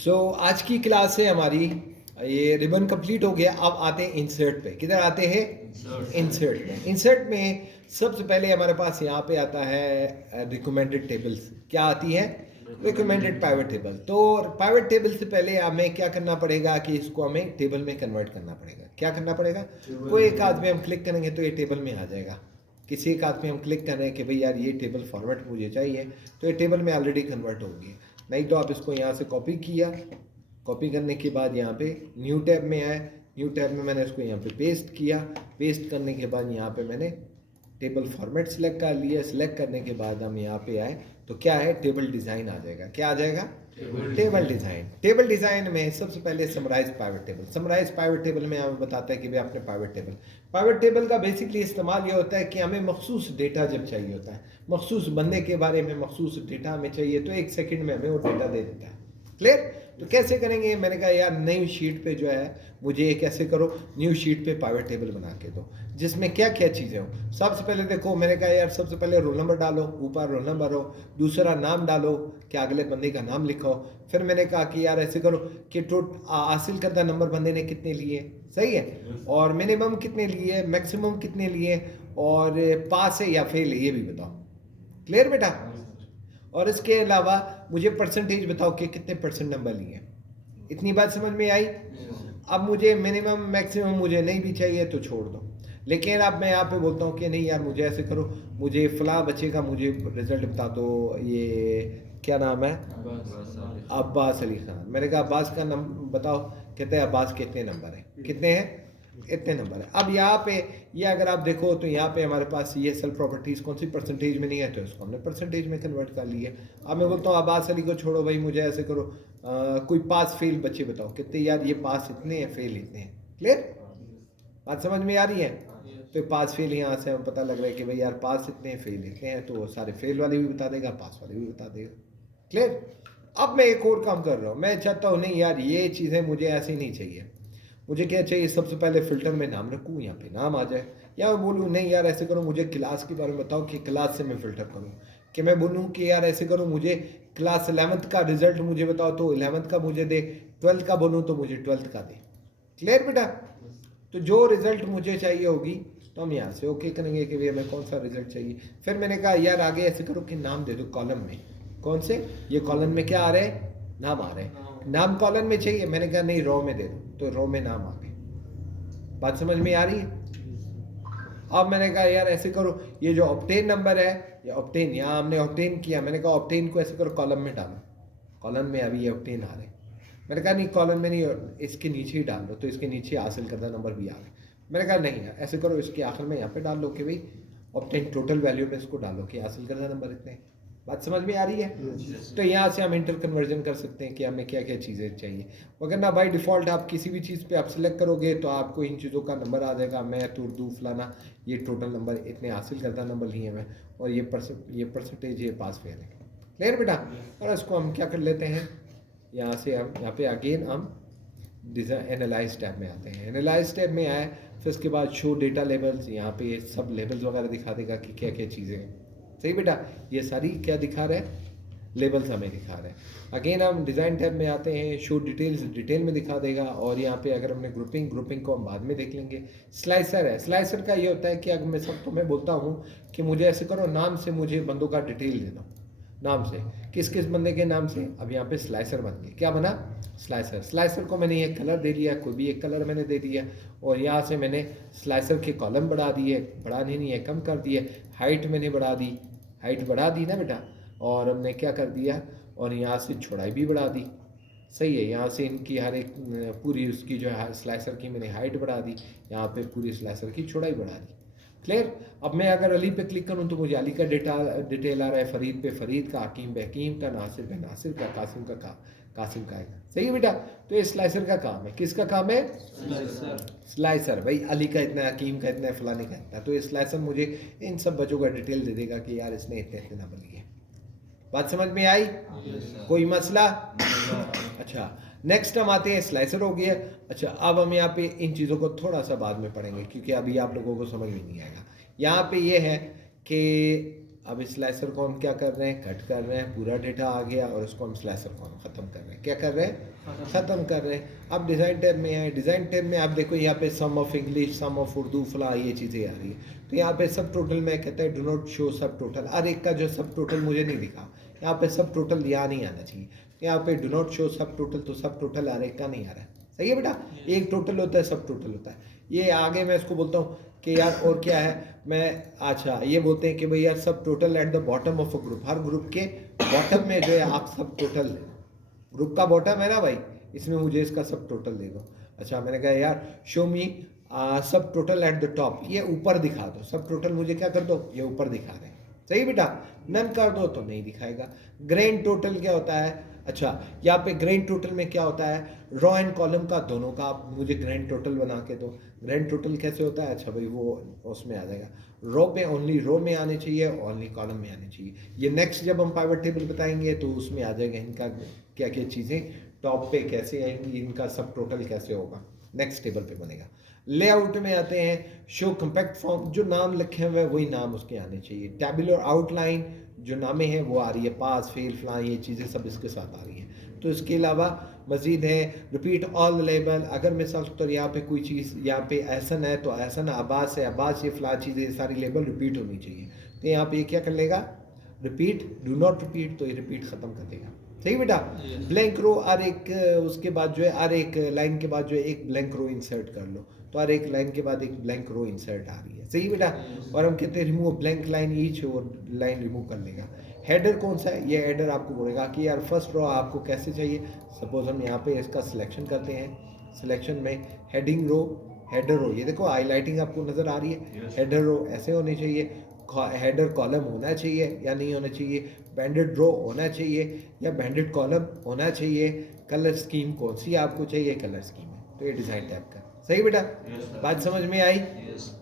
आज की क्लास है हमारी, ये रिबन कंप्लीट हो गया। अब आते हैं इंसर्ट पे। किधर आते हैं? इंसर्ट में। इंसर्ट में सबसे पहले हमारे पास यहाँ पे आता है रिकमेंडेड टेबल्स। क्या आती है? Recommended pivot table. तो पाइवट टेबल से पहले हमें क्या करना पड़ेगा कि इसको हमें टेबल में कन्वर्ट करना पड़ेगा। क्या करना पड़ेगा? कोई एक आदमी हम क्लिक करेंगे तो ये टेबल में आ जाएगा। किसी एक आदमी हम क्लिक कर रहे हैं कि भाई यार ये टेबल फॉर्मेट मुझे चाहिए, तो ये टेबल में ऑलरेडी कन्वर्ट होगी। नहीं तो आप इसको यहाँ से कॉपी किया, कॉपी करने के बाद यहाँ पे न्यू टैब में आए, न्यू टैब में मैंने इसको यहाँ पे पेस्ट किया। पेस्ट करने के बाद यहाँ पे मैंने टेबल फॉर्मेट सेलेक्ट कर लिया। सेलेक्ट करने के बाद हम यहाँ पे आए तो क्या है? टेबल डिज़ाइन आ जाएगा। क्या आ जाएगा? Table design. टेबल डिज़ाइन में सबसे पहले summarize pivot table. Summarize pivot table में हमें बताता है कि भाई आपने पाइवट टेबल का बेसिकली इस्तेमाल ये होता है कि हमें मखसूस डेटा जब चाहिए होता है, मखसूस बंदे के बारे में मखसूस डेटा हमें चाहिए, तो 1 सेकंड में हमें वो डेटा दे देता है। क्लियर? तो कैसे करेंगे? मैंने कहा यार न्यू शीट पे जो है मुझे एक ऐसे करो, न्यू शीट पे पाइवट टेबल बना के दो जिसमें क्या क्या चीज़ें हो। सबसे पहले देखो, मैंने कहा यार सबसे पहले रोल नंबर डालो, ऊपर रोल नंबर हो, दूसरा नाम डालो, क्या अगले बंदे का नाम लिखो। फिर मैंने कहा कि यार ऐसे करो कि हासिल करता नंबर बंदे ने कितने लिए, सही है, और मिनिमम कितने लिए, मैक्सिमम कितने लिए, और पास है या फेल है ये भी बताओ। क्लियर बेटा? और इसके अलावा मुझे परसेंटेज बताओ कि कितने परसेंट नंबर लिए। इतनी बात समझ में आई? अब मुझे मिनिमम मैक्सिमम मुझे नहीं भी चाहिए तो छोड़ दो, लेकिन अब मैं यहाँ पे बोलता हूँ कि नहीं यार मुझे ऐसे करो, मुझे फलां बच्चे का मुझे रिजल्ट बता दो। ये क्या नाम है? अब्बास अली खान। मैंने कहा अब्बास का नंबर बताओ। कहते हैं अब्बास के इतने नंबर हैं। कितने हैं? इतने नंबर है। अब यहाँ पे ये अगर आप देखो तो यहाँ पे हमारे पास ये सेल्फ प्रॉपर्टीज़ कौन सी परसेंटेज में नहीं है, तो इसको हमने परसेंटेज में कन्वर्ट कर लिया। अब मैं बोलता हूँ अब्बास अली को छोड़ो भाई, मुझे ऐसे करो कोई पास फेल बच्चे बताओ कितने। यार ये पास इतने हैं, फेल इतने हैं। क्लियर? बात समझ में आ रही है? तो पास फेल यहाँ से हमें पता लग रहा है कि भाई यार पास इतने हैं, फेल इतने हैं, तो वो सारे फेल वाले भी बता देगा, पास वाले भी बता देगा। क्लियर? अब मैं एक और काम कर रहा हूँ। मैं चाहता हूँ नहीं यार ये चीज़ें मुझे ऐसी नहीं चाहिए। मुझे क्या चाहिए? सबसे पहले फ़िल्टर में नाम रखूँ, यहाँ पे नाम आ जाए, या मैं बोलूँ नहीं यार ऐसे करो मुझे क्लास के बारे में बताओ कि क्लास से मैं फ़िल्टर करूँ। कि मैं बोलूँ कि यार ऐसे करो मुझे क्लास 11th का रिजल्ट मुझे बताओ, तो 11th का मुझे दे। 12th का बोलूँ तो मुझे 12th का दे। क्लियर बेटा? तो जो रिज़ल्ट मुझे चाहिए होगी तो हम यहाँ से ओके करेंगे कि भैया हमें कौन सा रिज़ल्ट चाहिए। फिर मैंने कहा यार आगे ऐसे करो कि नाम दे दो कॉलम में। कौन से? ये कॉलम में क्या आ रहे हैं? नाम आ रहे हैं। नाम कॉलम में चाहिए। मैंने कहा नहीं रो में दे दो, तो रो में नाम आ गए। बात समझ में आ रही है? अब मैंने कहा यार ऐसे करो ये जो ऑब्टेन नंबर है, ये ऑब्टेन, यहाँ हमने ऑब्टेन किया, मैंने कहा ऑब्टेन को ऐसे करो कॉलम में डालो। कॉलम में अभी ये ऑब्टेन आ रहे हैं। मैंने कहा नहीं कॉलम में नहीं, इसके नीचे ही डाल दो, तो इसके नीचे हासिल करदा नंबर भी आ गए। मैंने कहा नहीं यार ऐसे करो इसके आखिर में यहाँ पे डाल लो कि भाई ऑब्टेन टोटल वैल्यू में इसको डालो कि हासिल करदा नंबर इतने। बात समझ में आ रही है? तो यहाँ से हम इंटर कन्वर्जन कर सकते हैं कि हमें क्या क्या चीज़ें चाहिए। अगर ना बाई डिफ़ॉल्ट आप किसी भी चीज़ पे आप सिलेक्ट करोगे तो आपको इन चीज़ों का नंबर आ जाएगा। मैथ, उर्दू, फलाना, ये टोटल नंबर इतने हासिल करता नंबर लिए मैं, और ये परसेंटेज ये पास फेल है। क्लियर बेटा? और इसको हम क्या कर लेते हैं, यहाँ से हम यहाँ पे अगेन हम डिज़ाइन एनालाइज टैब में आते हैं। एनालाइज टैब में आए फिर उसके बाद शो डेटा लेबल्स, यहाँ पे सब लेबल्स वगैरह दिखा देगा कि क्या क्या चीज़ें हैं। सही बेटा? ये सारी क्या दिखा रहे हैं? लेबल्स हमें दिखा रहे हैं। अगेन हम डिज़ाइन टैब में आते हैं, शो डिटेल्स डिटेल में दिखा देगा। और यहाँ पे अगर हमने ग्रुपिंग को हम बाद में देख लेंगे। स्लाइसर है। स्लाइसर का ये होता है कि अगर मैं सब तो मैं बोलता हूँ कि मुझे ऐसे करो नाम से मुझे बंदों का डिटेल दे दो। नाम से किस किस बंदे के नाम से। अब यहाँ पे स्लाइसर बन गया। क्या बना? स्लाइसर। स्लाइसर को मैंने एक कलर दे दिया, कोई भी एक कलर मैंने दे दिया, और यहाँ से मैंने स्लाइसर के कॉलम बढ़ा दिए, बढ़ाने नहीं है कम कर दिए। हाइट मैंने बढ़ा दी, हाइट बढ़ा दी ना बेटा। और हमने क्या कर दिया, और यहाँ से चौड़ाई भी बढ़ा दी। सही है? यहाँ से इनकी हर एक पूरी उसकी जो है स्लाइसर की मैंने हाइट बढ़ा दी, यहाँ पे पूरी स्लाइसर की चौड़ाई बढ़ा दी। क्लियर? अब मैं अगर अली पे क्लिक करूँ तो मुझे अली का डिटेल आ रहा है, फ़रीद पे फ़रीद का, हकीम पे हकीम का, नासिर पे नासिर का, कासिम का कासिम का आएगा। सही है बेटा? तो ये स्लाइसर का काम है। किसका काम है? स्लाइसर। भाई अली का इतना, हकीम का इतना, फलाने का इतना, तो ये स्लाइसर मुझे इन सब बच्चों का डिटेल दे देगा कि यार इसने इतने इतने नंबर लिए। बात समझ में आई? कोई मसला? अच्छा, नेक्स्ट हम आते हैं, स्लाइसर हो गया। अच्छा, अब हम यहाँ पे इन चीज़ों को थोड़ा सा बाद में पढ़ेंगे क्योंकि अभी आप लोगों को समझ में नहीं आएगा। यहाँ पे ये है कि अब इस स्लाइसर को हम क्या कर रहे हैं, कट कर रहे हैं, पूरा डेटा आ गया और उसको हम स्लाइसर को हम ख़त्म कर रहे हैं। क्या कर रहे हैं, ख़त्म कर रहे हैं। अब डिज़ाइन टैब में है, डिज़ाइन टैब में आप देखो यहाँ पे some of English, some of Urdu, फला ये चीज़ें आ रही है। तो यहाँ पे सब टोटल में कहता है डू नॉट शो सब टोटल, हर एक का जो सब टोटल मुझे नहीं दिखा, यहाँ पे सब टोटल यहाँ नहीं आना चाहिए। यहाँ पे डू नॉट शो सब टोटल, तो सब टोटल हर एक का नहीं आ रहा है। सही है बेटा, एक टोटल होता है, सब टोटल होता है। ये आगे मैं इसको बोलता हूँ कि यार और क्या है, मैं अच्छा ये बोलते हैं कि भाई यार सब total at the bottom of a group, her group के बॉटम में जो है आप सब टोटल, ग्रुप का बॉटम है ना भाई, इसमें मुझे इसका सब टोटल दे दो। अच्छा मैंने कहा यार शो मी सब टोटल एट द टॉप, ये ऊपर दिखा दो, सब टोटल मुझे क्या कर दो, ये ऊपर दिखा रहे हैं। सही बेटा, नन कर दो तो नहीं दिखाएगा। ग्रैंड टोटल क्या होता है, अच्छा यहाँ पे ग्रैंड टोटल में क्या होता है, रो एंड कॉलम का दोनों का आप मुझे ग्रैंड टोटल बना के दो। ग्रैंड टोटल कैसे होता है, अच्छा भाई वो उसमें आ जाएगा, रो पे ओनली रो में आने चाहिए, ओनली कॉलम में आने चाहिए। ये नेक्स्ट जब हम पाइवट टेबल बताएंगे तो उसमें आ जाएगा इनका क्या क्या चीज़ें टॉप पे कैसे आएंगी, इनका सब टोटल कैसे होगा, नेक्स्ट टेबल पे बनेगा। लेआउट में आते हैं, शो कम्पैक्ट फॉर्म, जो नाम लिखे हुए हैं वही नाम उसके आने चाहिए। टेबुलर आउटलाइन, जो नामें हैं वो आ रही है, पास फेल फ्लां ये चीज़ें सब इसके साथ आ रही हैं। तो इसके अलावा मज़ीद है रिपीट ऑल लेबल, अगर मिसाल के तौर यहाँ पे कोई चीज़ यहाँ पे एहसन है तो एहसन, अब्बास है अब्बास, ये फ्लां चीज़ें सारी लेबल रिपीट होनी चाहिए। तो यहाँ पे क्या कर लेगा, रिपीट, डू नॉट रिपीट, तो ये रिपीट ख़त्म कर देगा। सही बेटा, ब्लैंक रो हर एक, उसके बाद जो है हर एक लाइन के बाद जो है एक ब्लैंक रो इंसर्ट कर लो, तो हर एक लाइन के बाद एक ब्लैंक रो इंसर्ट आ रही है। सही बेटा, और हम कहते हैं रिमूव ब्लैंक लाइन ईच, और लाइन रिमूव कर लेगा। हेडर कौन सा है, ये हेडर आपको बोलेगा कि यार फर्स्ट रो आपको कैसे चाहिए। सपोज हम यहाँ पे इसका सिलेक्शन करते हैं, सिलेक्शन में हेडिंग रो, हेडर रो, ये देखो हाईलाइटिंग आपको नज़र आ रही है। हेडर रो ऐसे होनी चाहिए, हेडर कॉलम होना चाहिए या नहीं होना चाहिए, बैंडेड रो होना चाहिए या बैंडेड कॉलम होना चाहिए, कलर स्कीम कौन सी आपको चाहिए, कलर स्कीम है। तो ये डिज़ाइन टैब का। सही बेटा, बात समझ में आई,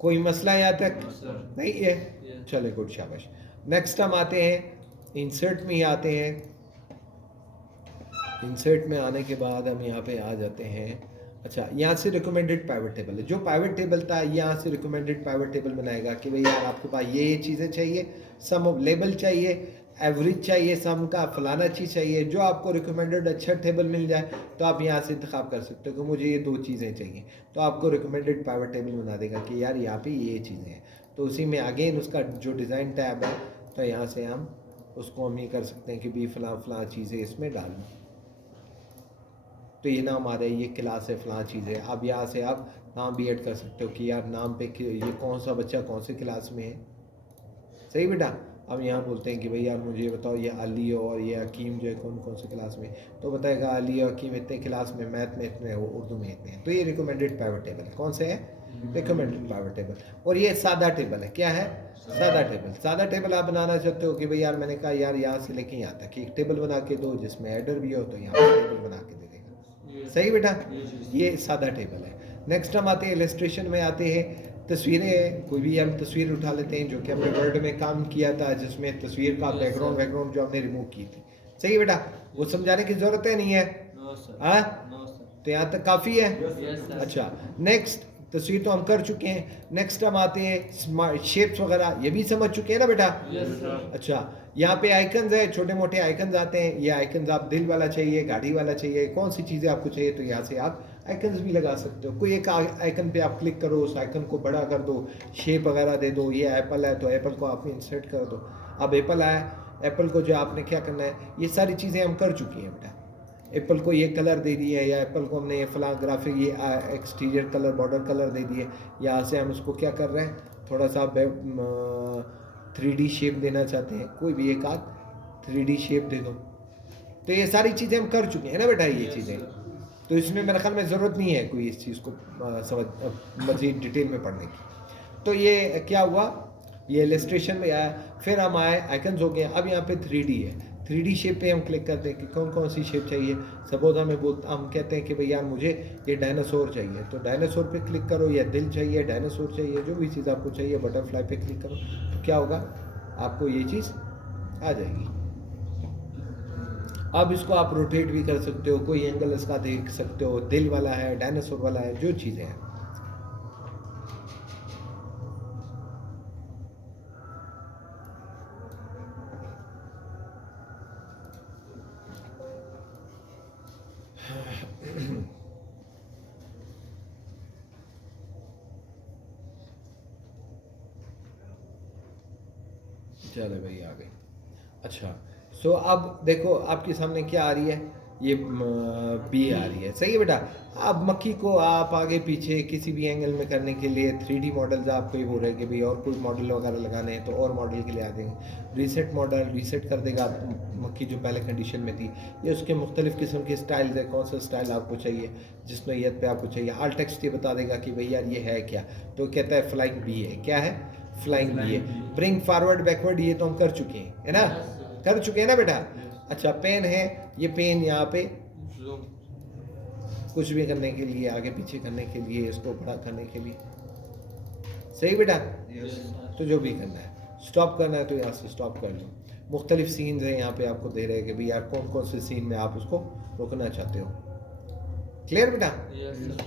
कोई मसला यहाँ तक नहीं है, चले गुड शाबाश। नेक्स्ट हम आते हैं इंसर्ट में ही आते हैं। इंसर्ट में आने के बाद हम यहाँ पे आ जाते हैं, अच्छा यहाँ से रिकमेंडेड पाइवट टेबल है, जो पाइवट टेबल था यहाँ से रिकमेंडेड पाइवट टेबल बनाएगा कि भाई यार आपके पास ये चीज़ें चाहिए, सम ऑफ लेबल चाहिए, एवरेज चाहिए, सम का फलाना चीज़ चाहिए, जो आपको रिकमेंडेड अच्छा टेबल मिल जाए तो आप यहाँ से इंतखाब कर सकते हो कि मुझे ये दो चीज़ें चाहिए, तो आपको रिकमेंडेड पाइवट टेबल बना देगा कि यार यहाँ पे ये चीज़ें हैं। तो उसी में अगेन उसका जो डिज़ाइन टैब है, तो यहाँ से हम उसको हम ये कर सकते हैं कि भी फ़लाँ फ़लाँ चीज़ें इसमें डाल लो, तो ये नाम आ रहा है, ये क्लास है, फ़लाँ चीज़ है। अब यहाँ से आप नाम भी ऐड कर सकते हो कि यार नाम पे ये कौन सा बच्चा कौन से क्लास में है। सही बेटा, अब यहाँ बोलते हैं कि भाई यार मुझे बताओ ये अली और ये हकीम जो है कौन कौन से क्लास में, तो बताएगा अली और हकीम इतने क्लास में, मैथ में इतने हो, उर्दू में इतने हैं। तो ये रिकमेंडेड पाइवट टेबल है, कौन से है, रिकमेंडेड पाइवट टेबल। और ये सादा टेबल है, क्या है, सादा टेबल। सादा टेबल आप बनाना चाहते हो कि भाई यार मैंने कहा यार यहाँ से लेके यहाँ तक एक टेबल बना के दो जिसमें हेडर भी हो, तो यहाँ पर टेबल बना के दे देगा। सही बेटा, ये सादा टेबल है। नेक्स्ट हम आते हैं इलस्ट्रेशन में, आते हैं तस्वीरें। कोई भी हम तस्वीर उठा लेते हैं जो कि हमने वर्ड में काम किया था, जिसमें तस्वीर का बैकग्राउंड जो हमने रिमूव की थी। सही बेटा, वो समझाने की जरूरत है नहीं है, हाँ तो यहाँ तक काफ़ी है। अच्छा नेक्स्ट, तस्वीर तो हम कर चुके हैं। नेक्स्ट हम आते हैं स्मार्ट शेप्स वगैरह, ये भी समझ चुके हैं ना बेटा। अच्छा यहाँ पे आइकन्स है, छोटे मोटे आइकन्स आते हैं। ये आइकन्स आप दिल वाला चाहिए, गाड़ी वाला चाहिए, कौन सी चीज़ें आपको चाहिए, तो यहाँ से आप आइकन्स भी लगा सकते हो। कोई एक आइकन पे आप क्लिक करो, उस आइकन को बड़ा कर दो, शेप वगैरह दे दो। ये एप्पल है तो एप्पल को आप इंसर्ट कर दो। अब एप्पल आया, एप्पल को जो आपने क्या करना है, ये सारी चीज़ें हम कर चुकी हैं बेटा। एप्पल को ये कलर दे दिया है, या एप्पल को हमने ये फलां ग्राफिक ये एक्सटीरियर कलर बॉर्डर कलर दे दिए। यहाँ से हम उसको क्या कर रहे हैं, थोड़ा सा 3D शेप देना चाहते हैं, कोई भी एक आध 3D शेप दे दो। तो ये सारी चीज़ें हम कर चुके हैं ना बेटा, ये चीज़ें। तो इसमें मेरे ख्याल में ज़रूरत नहीं है कोई इस चीज़ को समझ मज़ीद डिटेल में पढ़ने की। तो ये क्या हुआ, ये इलस्ट्रेशन में आया। फिर हम आए आइकन्स हो गए। अब यहाँ पे 3D है, 3D शेप पे हम क्लिक करते हैं कि कौन कौन सी शेप चाहिए। सपोज हम कहते हैं कि भैया मुझे ये डायनासोर चाहिए, तो डायनासोर पे क्लिक करो, या दिल चाहिए, डायनासोर चाहिए, जो भी चीज़ आपको चाहिए, बटरफ्लाई पे क्लिक करो, तो क्या होगा, आपको ये चीज़ आ जाएगी। अब इसको आप रोटेट भी कर सकते हो, कोई एंगल इसका देख सकते हो, दिल वाला है, डायनासोर वाला है, जो चीज़ें हैं। चलो भाई आ गई। अच्छा सो अब देखो आपके सामने क्या आ रही है, ये बी आ रही है, सही है बेटा। अब मक्खी को आप आगे पीछे किसी भी एंगल में करने के लिए 3D मॉडल्स आपको ही बोल रहे हैं कि भाई और कोई मॉडल वगैरह लगाने हैं तो और मॉडल के लिए आ देंगे। रीसेट मॉडल रीसेट कर देगा मक्खी जो पहले कंडीशन में थी। ये उसके मुख्तलिफ़ किस्म के स्टाइल है, कौन सा स्टाइल आपको चाहिए, जिस नोयत पे आपको चाहिए। आल टेक्स्ट ये बता देगा कि भाई यार ये है क्या, तो कहता है फ्लाइंग बी है। क्या है? फ्लाइंग बी है। ब्रिंग फॉरवर्ड बैकवर्ड ये तो हम कर चुके हैं, है ना, कर चुके हैं ना बेटा। अच्छा पेन है, ये पेन यहाँ पे कुछ भी करने के लिए, आगे पीछे करने के लिए, इसको बड़ा करने के लिए, सही बेटा। तो जो भी करना है, स्टॉप करना है तो यहाँ से स्टॉप कर लो। मुख्तलिफ सीन्स हैं यहाँ पे आपको दे रहे हैं कि भाई यार कौन कौन से सीन में आप उसको रोकना चाहते हो। क्लियर बेटा?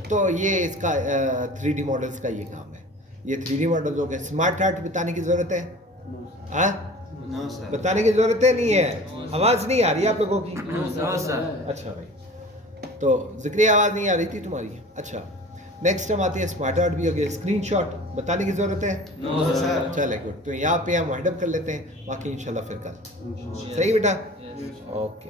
तो ये इसका 3D मॉडल्स का ये काम है। ये 3D मॉडल्स हो गए। स्मार्ट आर्ट बताने की ज़रूरत है? हाँ बताने की ज़रूरत है? नहीं है? आवाज़ नहीं आ रही आप लोगों की? अच्छा भाई, तो जिक्र आवाज़ नहीं आ रही थी तुम्हारी। अच्छा नेक्स्ट हम आते हैं स्मार्ट आर्ट भी हो गया। स्क्रीनशॉट बताने की ज़रूरत है? चले गुड, तो यहाँ पे हम वाइंड अप कर लेते हैं, बाकी इंशाल्लाह फिर कल। सही बेटा? ओके।